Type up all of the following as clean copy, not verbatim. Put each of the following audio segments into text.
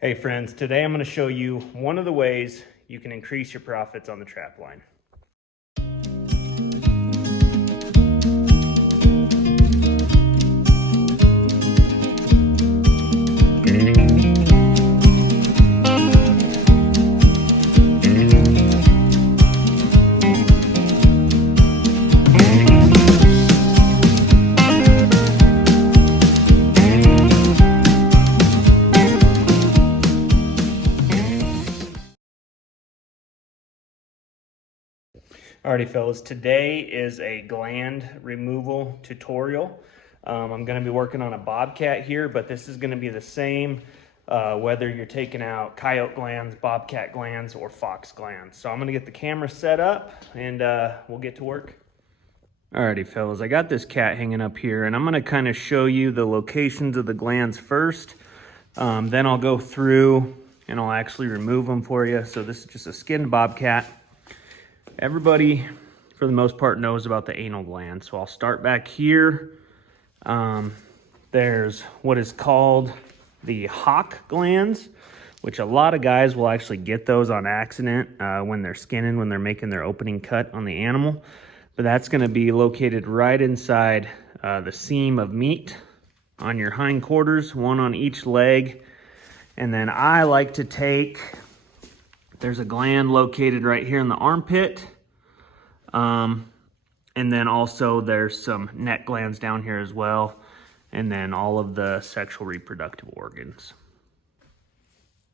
Hey friends, today I'm going to show you one of the ways you can increase your profits on the Trapline. Alrighty fellas, today is a gland removal tutorial. I'm going to be working on a Bobcat here, but this is going to be the same whether you're taking out coyote glands, Bobcat glands, or fox glands. So I'm going to get the camera set up and we'll get to work. Alrighty fellas, I got this cat hanging up here and I'm going to kind of show you the locations of the glands first. Then I'll go through and I'll actually remove them for you. So this is just a skinned Bobcat. Everybody, for the most part, knows about the anal gland. So I'll start back here. There's what is called the hock glands, which a lot of guys will actually get those on accident when they're skinning, when they're making their opening cut on the animal. But that's going to be located right inside the seam of meat on your hindquarters, one on each leg. And then I like to take... There's a gland located right here in the armpit. And then also there's some neck glands down here as well. And then all of the sexual reproductive organs.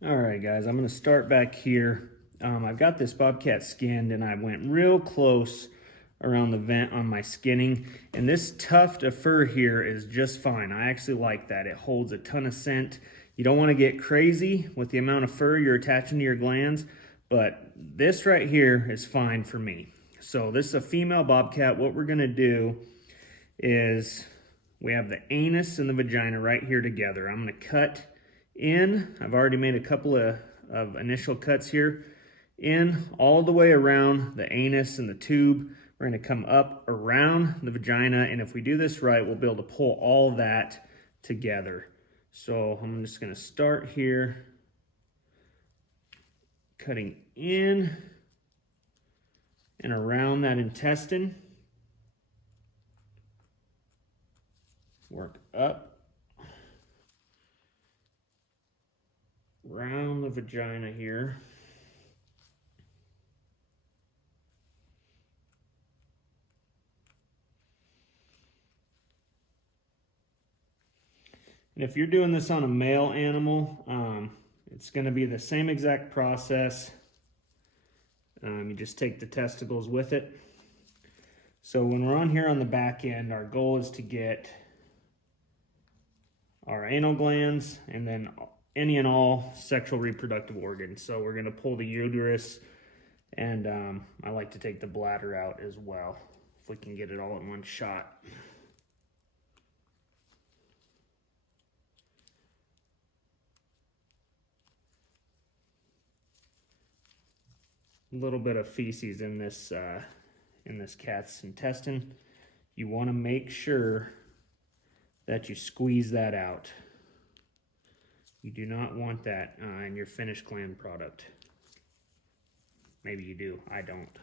All right, guys, I'm gonna start back here. I've got this Bobcat skinned and I went real close around the vent on my skinning. And this tuft of fur here is just fine. I actually like that. It holds a ton of scent. You don't want to get crazy with the amount of fur you're attaching to your glands, but this right here is fine for me. So this is a female Bobcat. What we're going to do is we have the anus and the vagina right here together. I'm going to cut in. I've already made a couple of initial cuts here. In all the way around the anus and the tube. We're going to come up around the vagina, and if we do this right, we'll be able to pull all that together. So I'm just going to start here, cutting in and around that intestine. Work up around the vagina here. And if you're doing this on a male animal, it's going to be the same exact process. You just take the testicles with it. So when we're on here on the back end, our goal is to get our anal glands and then any and all sexual reproductive organs. So we're going to pull the uterus, and I like to take the bladder out as well, if we can get it all in one shot. A little bit of feces in this cat's intestine. You want to make sure that you squeeze that out. You do not want that in your finished gland product. Maybe you do, I don't.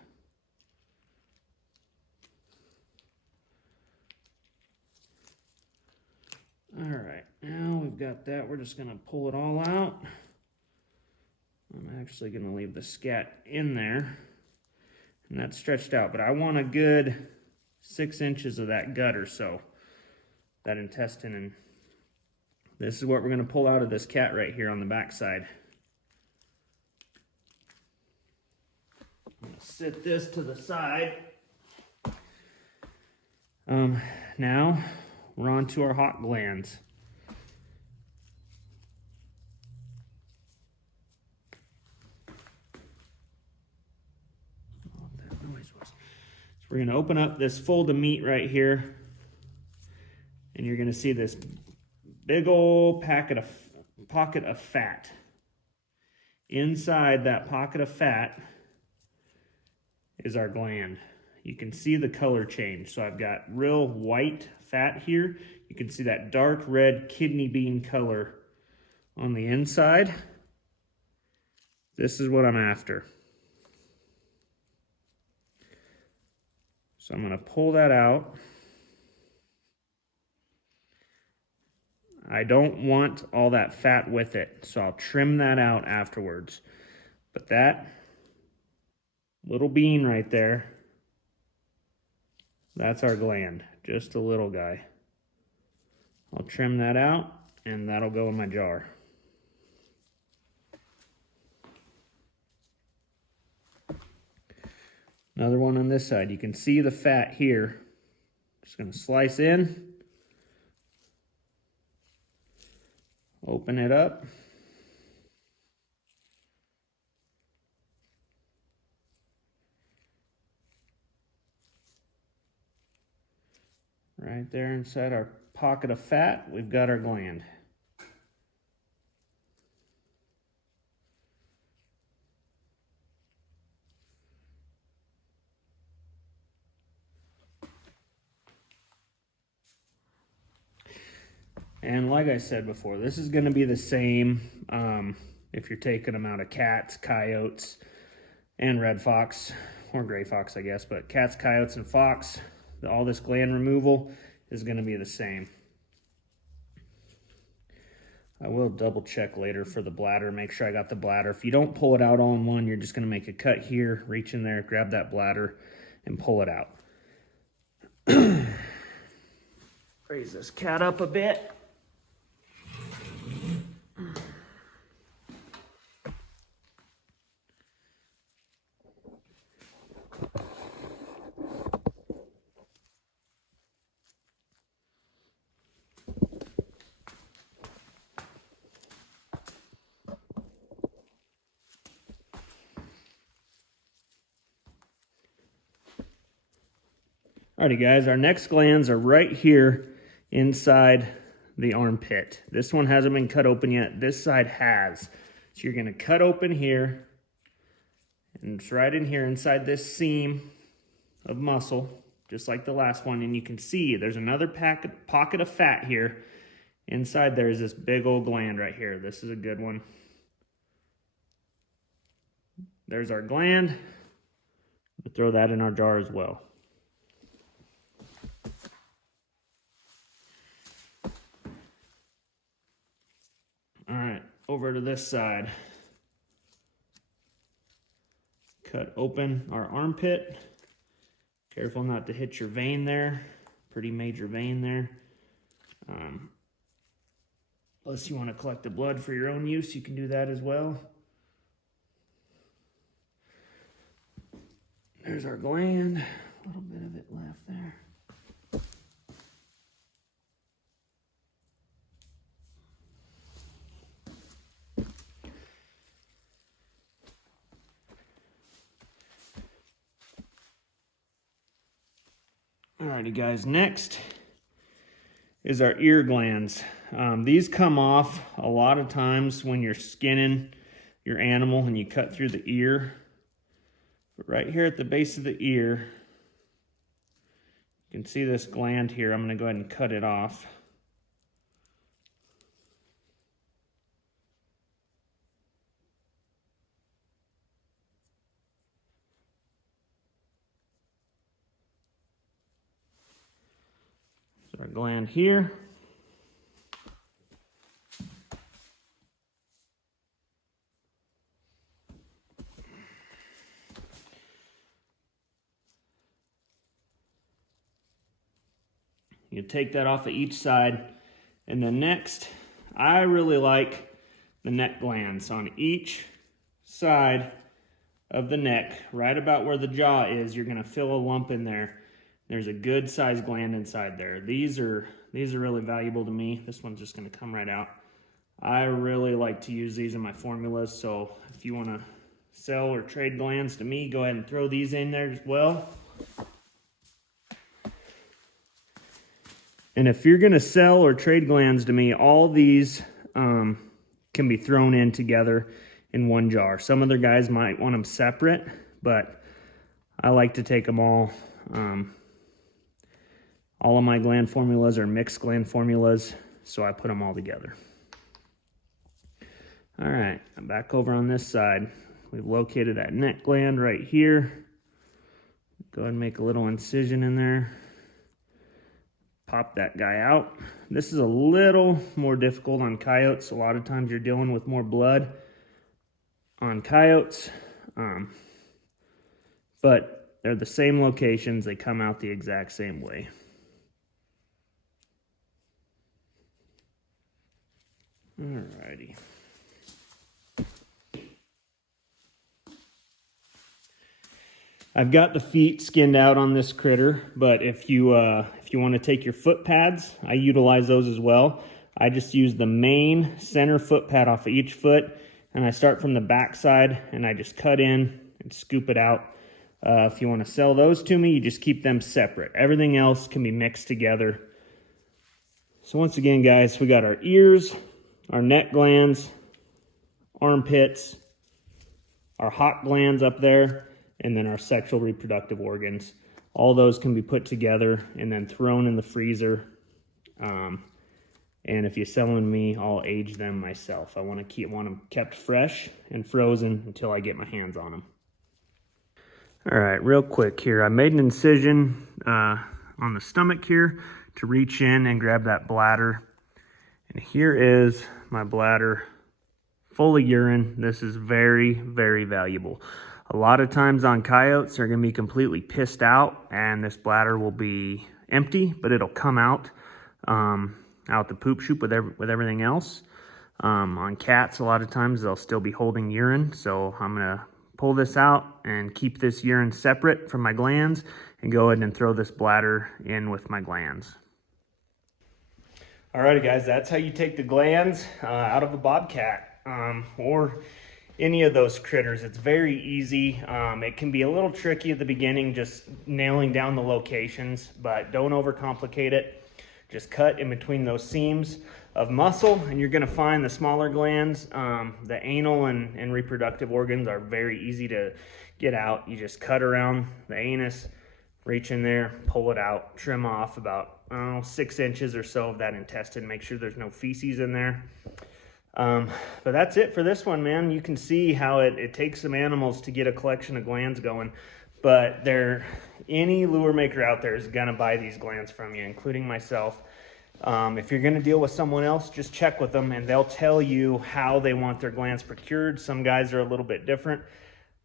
All right, now we've got that. We're just gonna pull it all out. I'm actually going to leave the scat in there, and that's stretched out, but I want a good 6 inches of that gut or so, that intestine, and this is what we're going to pull out of this cat right here on the back side. I'm going to sit this to the side. Now we're on to our hot glands. We're going to open up this fold of meat right here, and you're going to see this big old pocket of fat. Inside that pocket of fat is our gland. You can see the color change. So I've got real white fat here. You can see that dark red kidney bean color on the inside. This is what I'm after. So I'm going to pull that out. I don't want all that fat with it, so I'll trim that out afterwards. But that little bean right there, that's our gland, just a little guy. I'll trim that out, and that'll go in my jar. Another one on this side. You can see the fat here. Just going to slice in. Open it up. Right there inside our pocket of fat, we've got our gland. And like I said before, this is going to be the same if you're taking them out of cats, coyotes, and red fox, or gray fox, I guess. But cats, coyotes, and fox, all this gland removal is going to be the same. I will double check later for the bladder, make sure I got the bladder. If you don't pull it out all in one, you're just going to make a cut here, reach in there, grab that bladder, and pull it out. Raise this cat up a bit. Alrighty guys, our next glands are right here inside the armpit. This one hasn't been cut open yet. This side has. So you're gonna cut open here, and it's right in here inside this seam of muscle, just like the last one. And you can see there's another pocket of fat here. Inside there is this big old gland right here. This is a good one. There's our gland. We'll throw that in our jar as well. All right, over to this side. Cut open our armpit. Careful not to hit your vein there. Pretty major vein there. Unless you want to collect the blood for your own use, you can do that as well. There's our gland. A little bit of it left there. Alrighty guys, next is our ear glands. These come off a lot of times when you're skinning your animal and you cut through the ear. But right here at the base of the ear, you can see this gland here. I'm going to go ahead and cut it off. Our gland here. You take that off of each side. And then next, I really like the neck glands on each side of the neck, right about where the jaw is. You're going to fill a lump in there. There's a good sized gland inside there. These are really valuable to me. This one's just going to come right out. I really like to use these in my formulas, so if you want to sell or trade glands to me, go ahead and throw these in there as well. And if you're going to sell or trade glands to me, all these can be thrown in together in one jar. Some other guys might want them separate, but I like to take them all. All of my gland formulas are mixed gland formulas, so I put them all together. All right, I'm back over on this side. We've located that neck gland right here. Go ahead and make a little incision in there. Pop that guy out. This is a little more difficult on coyotes. A lot of times you're dealing with more blood on coyotes, but they're the same locations. They come out the exact same way. Alrighty. I've got the feet skinned out on this critter, but if you want to take your foot pads, I utilize those as well. I just use the main center foot pad off of each foot, and I start from the back side, and I just cut in and scoop it out. If you want to sell those to me, you just keep them separate. Everything else can be mixed together. So once again, guys, we got our ears, our neck glands, armpits, our hot glands up there, and then our sexual reproductive organs. All those can be put together and then thrown in the freezer. And if you sell them to me, I'll age them myself. I want them kept fresh and frozen until I get my hands on them. All right, real quick here. I made an incision on the stomach here to reach in and grab that bladder. And here is my bladder full of urine. This is very, very valuable. A lot of times on coyotes, they're gonna be completely pissed out and this bladder will be empty, but it'll come out the poop chute with everything else. On cats, a lot of times they'll still be holding urine. So I'm gonna pull this out and keep this urine separate from my glands and go ahead and throw this bladder in with my glands. Alrighty guys, that's how you take the glands out of a bobcat or any of those critters. It's very easy. It can be a little tricky at the beginning, just nailing down the locations, but don't overcomplicate it. Just cut in between those seams of muscle and you're gonna find the smaller glands. The anal and reproductive organs are very easy to get out. You just cut around the anus, reach in there, pull it out, trim off about 6 inches or so of that intestine. Make sure there's no feces in there. But that's it for this one, man. You can see how it takes some animals to get a collection of glands going, but any lure maker out there is gonna buy these glands from you, including myself. If you're gonna deal with someone else, just check with them and they'll tell you how they want their glands procured. Some guys are a little bit different.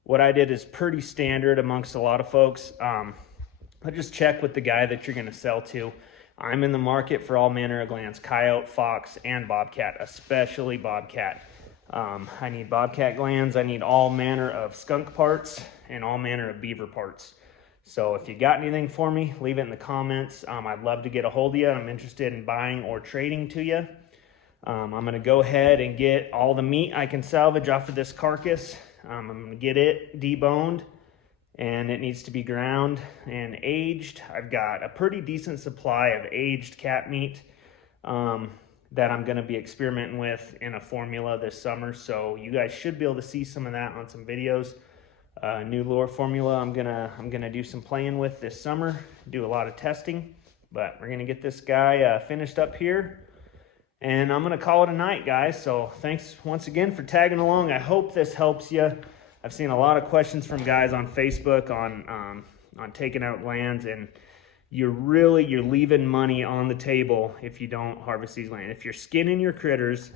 What I did is pretty standard amongst a lot of folks. But just check with the guy that you're gonna sell to. I'm in the market for all manner of glands, coyote, fox, and bobcat, especially bobcat. I need bobcat glands. I need all manner of skunk parts and all manner of beaver parts. So if you got anything for me, leave it in the comments. I'd love to get a hold of you. I'm interested in buying or trading to you. I'm gonna go ahead and get all the meat I can salvage off of this carcass. I'm gonna get it deboned and it needs to be ground and aged. I've got a pretty decent supply of aged cat meat that I'm gonna be experimenting with in a formula this summer. So you guys should be able to see some of that on some videos. New lure formula I'm gonna do some playing with this summer, do a lot of testing, but we're gonna get this guy finished up here and I'm gonna call it a night, guys. So thanks once again for tagging along. I hope this helps you. I've seen a lot of questions from guys on Facebook on taking out glands, and you're leaving money on the table if you don't harvest these glands. If you're skinning your critters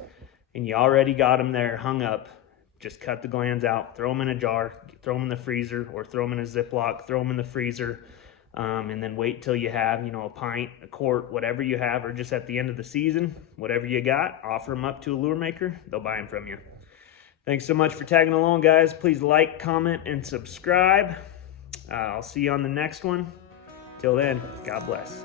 and you already got them there hung up, just cut the glands out, throw them in a jar, throw them in the freezer, or throw them in a Ziploc, throw them in the freezer, and then wait till you have, a pint, a quart, whatever you have, or just at the end of the season, whatever you got, offer them up to a lure maker, they'll buy them from you. Thanks so much for tagging along, guys. Please like, comment, and subscribe. I'll see you on the next one. Till then, God bless.